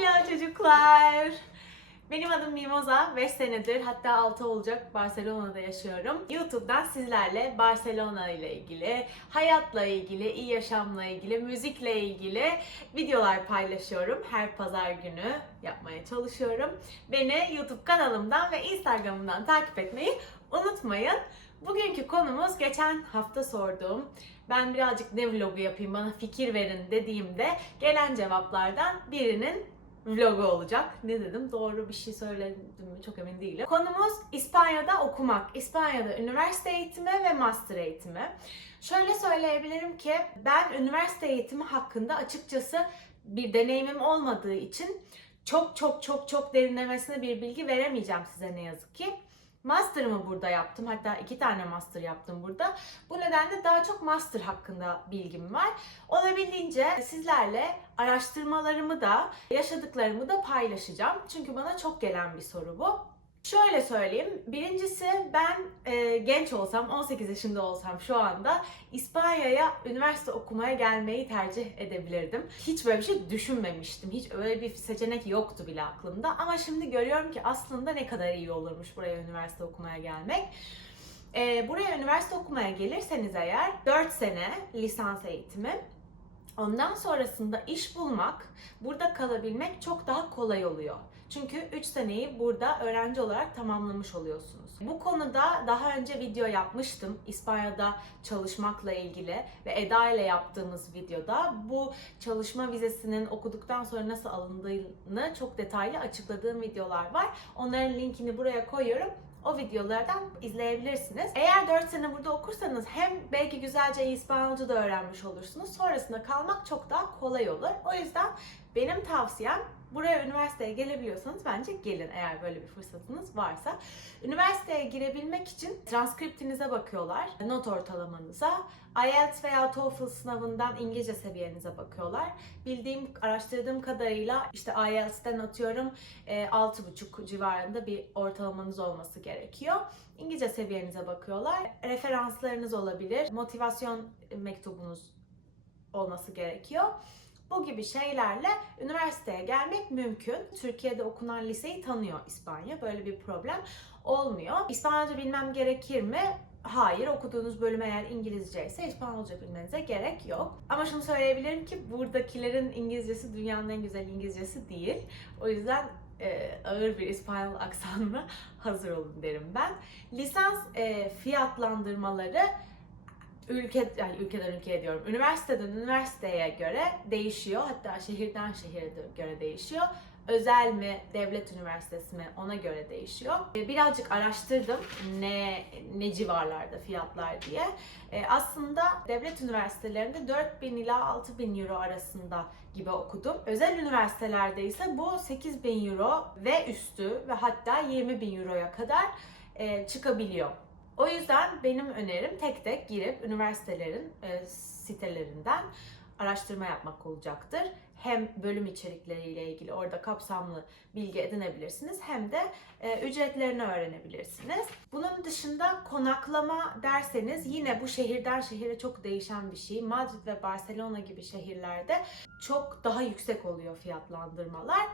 Hello çocuklar. Benim adım Mimoza. 5 senedir hatta 6 olacak Barcelona'da yaşıyorum. YouTube'dan sizlerle Barcelona ile ilgili, hayatla ilgili, iyi yaşamla ilgili, müzikle ilgili videolar paylaşıyorum. Her pazar günü yapmaya çalışıyorum. Beni YouTube kanalımdan ve Instagram'dan takip etmeyi unutmayın. Bugünkü konumuz geçen hafta sorduğum ben birazcık ne vlogu yapayım bana fikir verin dediğimde gelen cevaplardan birinin vlogu olacak. Ne dedim? Doğru bir şey söyledim mi? Çok emin değilim. Konumuz İspanya'da okumak. İspanya'da üniversite eğitimi ve master eğitimi. Şöyle söyleyebilirim ki ben üniversite eğitimi hakkında açıkçası bir deneyimim olmadığı için çok çok çok çok derinlemesine bir bilgi veremeyeceğim size ne yazık ki. Master'ımı burada yaptım. Hatta iki tane master yaptım burada. Bu nedenle daha çok master hakkında bilgim var. Olabildiğince sizlerle araştırmalarımı da, yaşadıklarımı da paylaşacağım. Çünkü bana çok gelen bir soru bu. Şöyle söyleyeyim. Birincisi ben e, genç olsam, 18 yaşında olsam şu anda İspanya'ya üniversite okumaya gelmeyi tercih edebilirdim. Hiç böyle bir şey düşünmemiştim. Hiç öyle bir seçenek yoktu bile aklımda. Ama şimdi görüyorum ki aslında ne kadar iyi olurmuş buraya üniversite okumaya gelmek. E, buraya üniversite okumaya gelirseniz eğer 4 sene lisans eğitimi Ondan sonrasında iş bulmak, burada kalabilmek çok daha kolay oluyor. Çünkü 3 seneyi burada öğrenci olarak tamamlamış oluyorsunuz. Bu konuda daha önce video yapmıştım İspanya'da çalışmakla ilgili ve Eda ile yaptığımız videoda bu çalışma vizesinin okuduktan sonra nasıl alındığını çok detaylı açıkladığım videolar var. Onların linkini buraya koyuyorum. O videolardan izleyebilirsiniz. Eğer 4 sene burada okursanız hem belki güzelce İspanyolca da öğrenmiş olursunuz. Sonrasında kalmak çok daha kolay olur. O yüzden benim tavsiyem buraya üniversiteye gelebiliyorsanız bence gelin eğer böyle bir fırsatınız varsa. Üniversiteye girebilmek için transkriptinize bakıyorlar, not ortalamanıza, IELTS veya TOEFL sınavından İngilizce seviyenize bakıyorlar. Bildiğim, araştırdığım kadarıyla işte IELTS'ten atıyorum e, 6,5 civarında bir ortalamanız olması gerekiyor. İngilizce seviyenize bakıyorlar. Referanslarınız olabilir, motivasyon mektubunuz olması gerekiyor. Bu gibi şeylerle üniversiteye gelmek mümkün. Türkiye'de okunan liseyi tanıyor İspanya. Böyle bir problem olmuyor. İspanyolca bilmem gerekir mi? Hayır, okuduğunuz bölüm eğer İngilizce ise İspanyolca bilmenize gerek yok. Ama şunu söyleyebilirim ki buradakilerin İngilizcesi dünyanın en güzel İngilizcesi değil. O yüzden e, ağır bir İspanyol aksanına hazır olun derim ben. Lisans e, fiyatlandırmaları ülke yani ülkeden ülkeye diyorum. Üniversiteden üniversiteye göre değişiyor. Hatta şehirden şehire göre değişiyor. Özel mi, devlet üniversitesi mi ona göre değişiyor. Ee, Birazcık araştırdım ne ne civarlarda fiyatlar diye. Ee, Aslında devlet üniversitelerinde 4000 ila 6000 euro arasında gibi okudum. Özel üniversitelerde ise bu 8000 euro ve üstü ve hatta 20 bin euroya kadar e, çıkabiliyor. O yüzden benim önerim tek tek girip üniversitelerin e, sitelerinden araştırma yapmak olacaktır. Hem bölüm içerikleriyle ilgili orada kapsamlı bilgi edinebilirsiniz hem de e, ücretlerini öğrenebilirsiniz. Bunun dışında konaklama derseniz yine bu şehirden şehire çok değişen bir şey. Madrid ve Barcelona gibi şehirlerde çok daha yüksek oluyor fiyatlandırmalar.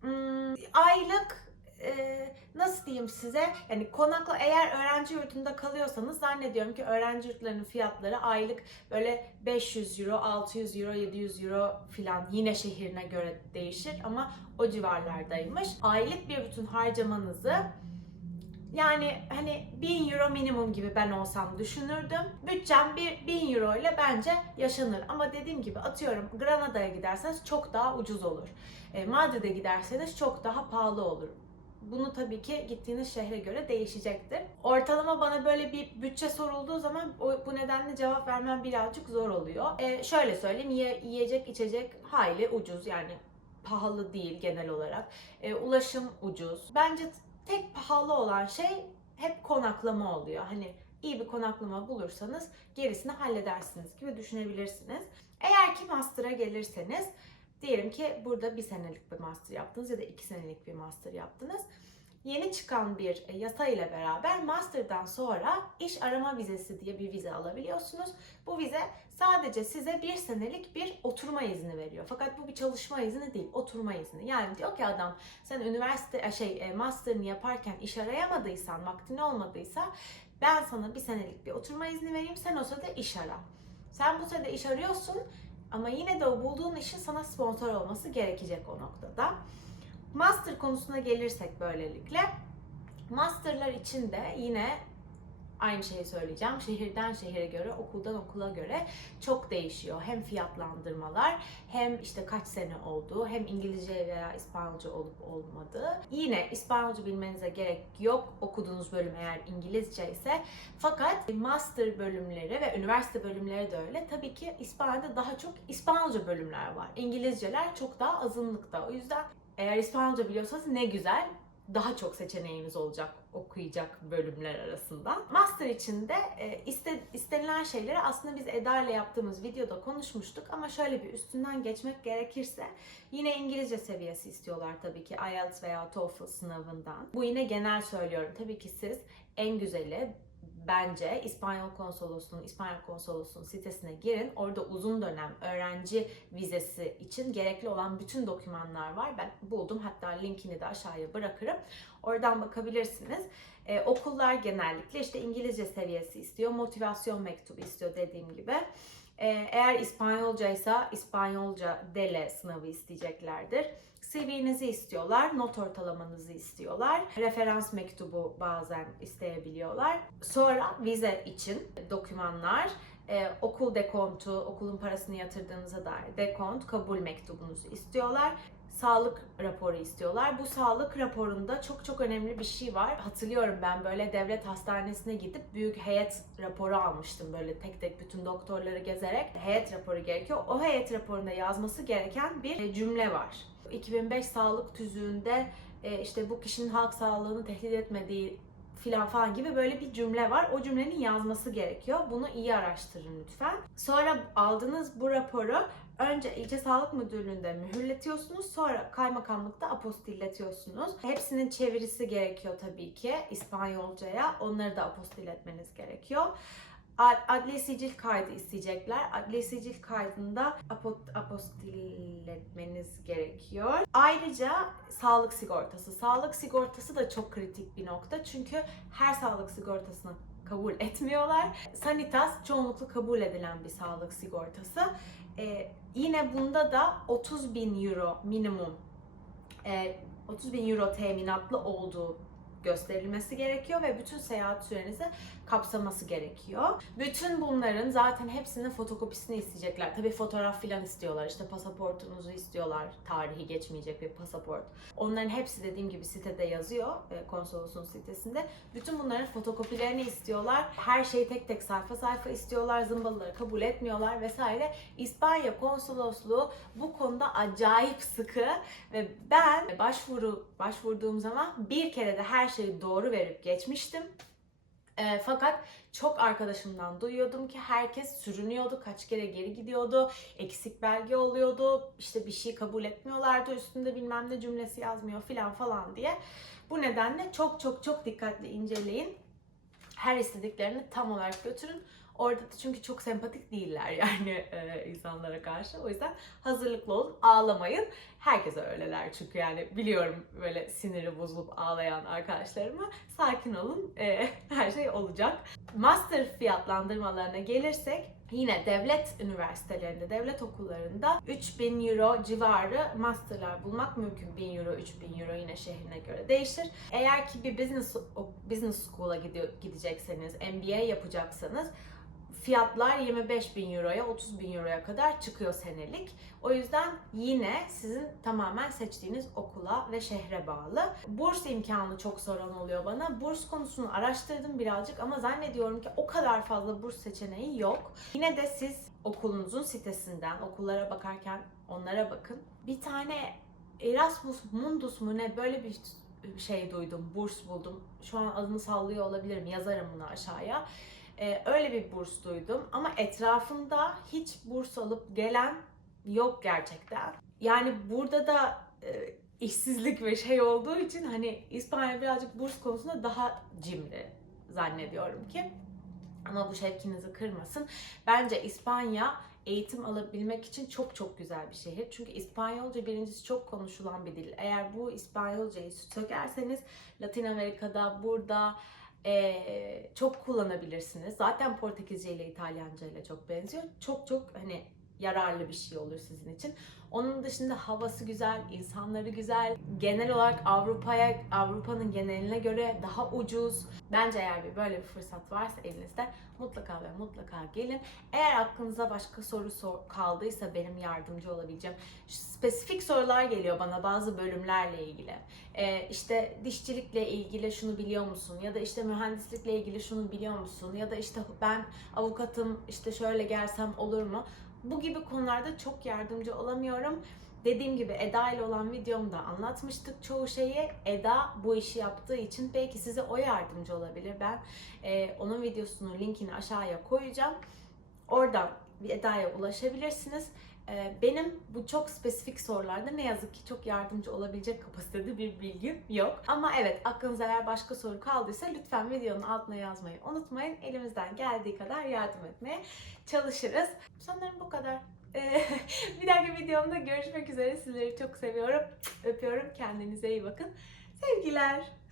Hmm, aylık e, nasıl diyeyim size yani konakla eğer öğrenci yurtunda kalıyorsanız zannediyorum ki öğrenci yurtlarının fiyatları aylık böyle 500 euro, 600 euro, 700 euro filan yine şehrine göre değişir ama o civarlardaymış. Aylık bir bütün harcamanızı yani hani 1000 euro minimum gibi ben olsam düşünürdüm. Bütçem bir 1000 euro ile bence yaşanır. Ama dediğim gibi atıyorum Granada'ya giderseniz çok daha ucuz olur. E, Madrid'e giderseniz çok daha pahalı olur. Bunu tabii ki gittiğiniz şehre göre değişecektir. Ortalama bana böyle bir bütçe sorulduğu zaman bu nedenle cevap vermem birazcık zor oluyor. E, şöyle söyleyeyim, ye, yiyecek içecek hayli ucuz yani pahalı değil genel olarak. E, ulaşım ucuz. Bence tek pahalı olan şey hep konaklama oluyor. Hani iyi bir konaklama bulursanız gerisini halledersiniz gibi düşünebilirsiniz. Eğer ki master'a gelirseniz Diyelim ki burada bir senelik bir master yaptınız ya da iki senelik bir master yaptınız. yeni çıkan bir e, yasa ile beraber master'dan sonra iş arama vizesi diye bir vize alabiliyorsunuz. Bu vize sadece size bir senelik bir oturma izni veriyor. Fakat bu bir çalışma izni değil, oturma izni. Yani diyor ki adam sen üniversite e, şey e, master'ını yaparken iş arayamadıysan, vaktin olmadıysa ben sana bir senelik bir oturma izni vereyim. Sen o sırada iş ara. Sen bu sırada iş arıyorsun ama yine de o bulduğun işin sana sponsor olması gerekecek o noktada. Master konusuna gelirsek böylelikle. Masterlar için de yine aynı şeyi söyleyeceğim. Şehirden şehire göre, okuldan okula göre çok değişiyor. Hem fiyatlandırmalar, hem işte kaç sene olduğu, hem İngilizce veya İspanyolca olup olmadığı. Yine İspanyolca bilmenize gerek yok okuduğunuz bölüm eğer İngilizce ise. Fakat master bölümleri ve üniversite bölümleri de öyle. Tabii ki İspanya'da daha çok İspanyolca bölümler var. İngilizceler çok daha azınlıkta. O yüzden eğer İspanyolca biliyorsanız ne güzel daha çok seçeneğiniz olacak okuyacak bölümler arasında. Master için de e, iste, istenilen şeyleri aslında biz Eda ile yaptığımız videoda konuşmuştuk ama şöyle bir üstünden geçmek gerekirse yine İngilizce seviyesi istiyorlar tabii ki IELTS veya TOEFL sınavından. Bu yine genel söylüyorum. Tabii ki siz en güzeli bence İspanyol konsolosluğunun, İspanyol konsolosluğunun sitesine girin. Orada uzun dönem öğrenci vizesi için gerekli olan bütün dokümanlar var. Ben buldum. Hatta linkini de aşağıya bırakırım. Oradan bakabilirsiniz. Ee, okullar genellikle işte İngilizce seviyesi istiyor, motivasyon mektubu istiyor dediğim gibi. Ee, eğer İspanyolca ise İspanyolca dele sınavı isteyeceklerdir. CV'nizi istiyorlar, not ortalamanızı istiyorlar. Referans mektubu bazen isteyebiliyorlar. Sonra vize için dokümanlar, e, okul dekontu, okulun parasını yatırdığınıza dair dekont, kabul mektubunuzu istiyorlar. Sağlık raporu istiyorlar. Bu sağlık raporunda çok çok önemli bir şey var. Hatırlıyorum ben böyle devlet hastanesine gidip büyük heyet raporu almıştım böyle tek tek bütün doktorları gezerek. Heyet raporu gerekiyor. O heyet raporunda yazması gereken bir cümle var. 2005 sağlık tüzüğünde e, işte bu kişinin halk sağlığını tehdit etmediği filan falan gibi böyle bir cümle var. O cümlenin yazması gerekiyor. Bunu iyi araştırın lütfen. Sonra aldığınız bu raporu önce ilçe sağlık müdürlüğünde mühürletiyorsunuz. Sonra kaymakamlıkta apostilletiyorsunuz. Hepsinin çevirisi gerekiyor tabii ki İspanyolcaya. Onları da apostilletmeniz gerekiyor. Ad- Adli sicil kaydı isteyecekler. Adli sicil kaydında apo- apostilletmeniz gerekiyor. Ayrıca sağlık sigortası. Sağlık sigortası da çok kritik bir nokta. Çünkü her sağlık sigortasını kabul etmiyorlar. Sanitas çoğunlukla kabul edilen bir sağlık sigortası. Ee, yine bunda da 30 bin euro minimum e, 30 bin euro teminatlı olduğu gösterilmesi gerekiyor ve bütün seyahat sürenizi kapsaması gerekiyor. Bütün bunların zaten hepsinin fotokopisini isteyecekler. Tabii fotoğraf filan istiyorlar. İşte pasaportunuzu istiyorlar. Tarihi geçmeyecek bir pasaport. Onların hepsi dediğim gibi sitede yazıyor. e, Konsolosluğun sitesinde. Bütün bunların fotokopilerini istiyorlar. Her şeyi tek tek sayfa sayfa istiyorlar. Zımbalıları kabul etmiyorlar vesaire. İspanya konsolosluğu bu konuda acayip sıkı ve ben başvuru başvurduğum zaman bir kere de her şeyi doğru verip geçmiştim. E, fakat çok arkadaşımdan duyuyordum ki herkes sürünüyordu, kaç kere geri gidiyordu, eksik belge oluyordu, işte bir şey kabul etmiyorlardı, üstünde bilmem ne cümlesi yazmıyor filan falan diye. Bu nedenle çok çok çok dikkatli inceleyin. Her istediklerini tam olarak götürün. Orada da çünkü çok sempatik değiller yani e, insanlara karşı. O yüzden hazırlıklı olun, ağlamayın. Herkese öyleler çünkü yani biliyorum böyle siniri bozulup ağlayan arkadaşlarıma. Sakin olun, e, her şey olacak. Master fiyatlandırmalarına gelirsek yine devlet üniversitelerinde, devlet okullarında 3000 euro civarı masterlar bulmak mümkün. 1000 euro, 3000 euro yine şehrine göre değişir. Eğer ki bir business business school'a gidecekseniz, MBA yapacaksanız fiyatlar 25 bin euroya 30 bin euroya kadar çıkıyor senelik. O yüzden yine sizin tamamen seçtiğiniz okula ve şehre bağlı. Burs imkanı çok soran oluyor bana. Burs konusunu araştırdım birazcık ama zannediyorum ki o kadar fazla burs seçeneği yok. Yine de siz okulunuzun sitesinden okullara bakarken onlara bakın. Bir tane Erasmus Mundus mu ne böyle bir şey duydum, burs buldum. Şu an adını sallıyor olabilirim, yazarım bunu aşağıya. Ee, öyle bir burs duydum ama etrafımda hiç burs alıp gelen yok gerçekten. Yani burada da e, işsizlik ve şey olduğu için hani İspanya birazcık burs konusunda daha cimri zannediyorum ki. Ama bu şevkinizi kırmasın. Bence İspanya eğitim alabilmek için çok çok güzel bir şehir. Çünkü İspanyolca birincisi çok konuşulan bir dil. Eğer bu İspanyolcayı sökerseniz Latin Amerika'da, burada eee, çok kullanabilirsiniz. Zaten Portekizce ile İtalyanca ile çok benziyor. Çok çok hani yararlı bir şey olur sizin için. Onun dışında havası güzel, insanları güzel. Genel olarak Avrupa'ya, Avrupa'nın geneline göre daha ucuz. Bence eğer bir böyle bir fırsat varsa elinizde mutlaka ve mutlaka gelin. Eğer aklınıza başka soru sor- kaldıysa benim yardımcı olabileceğim. Şu Spesifik sorular geliyor bana bazı bölümlerle ilgili. Ee, işte dişçilikle ilgili şunu biliyor musun? Ya da işte mühendislikle ilgili şunu biliyor musun? Ya da işte ben avukatım işte şöyle gelsem olur mu? Bu gibi konularda çok yardımcı olamıyorum. Dediğim gibi Eda ile olan videomda anlatmıştık çoğu şeyi. Eda bu işi yaptığı için belki size o yardımcı olabilir. Ben e, onun videosunun linkini aşağıya koyacağım. Oradan Eda'ya ulaşabilirsiniz. E, benim bu çok spesifik sorularda ne yazık ki çok yardımcı olabilecek kapasitede bir bilgim yok. Ama evet aklınıza eğer başka soru kaldıysa lütfen videonun altına yazmayı unutmayın. Elimizden geldiği kadar yardım etmeye çalışırız. Sanırım bu kadar. E, bir dahaki videomda görüşmek üzere. Sizleri çok seviyorum. Öpüyorum. Kendinize iyi bakın. Sevgiler.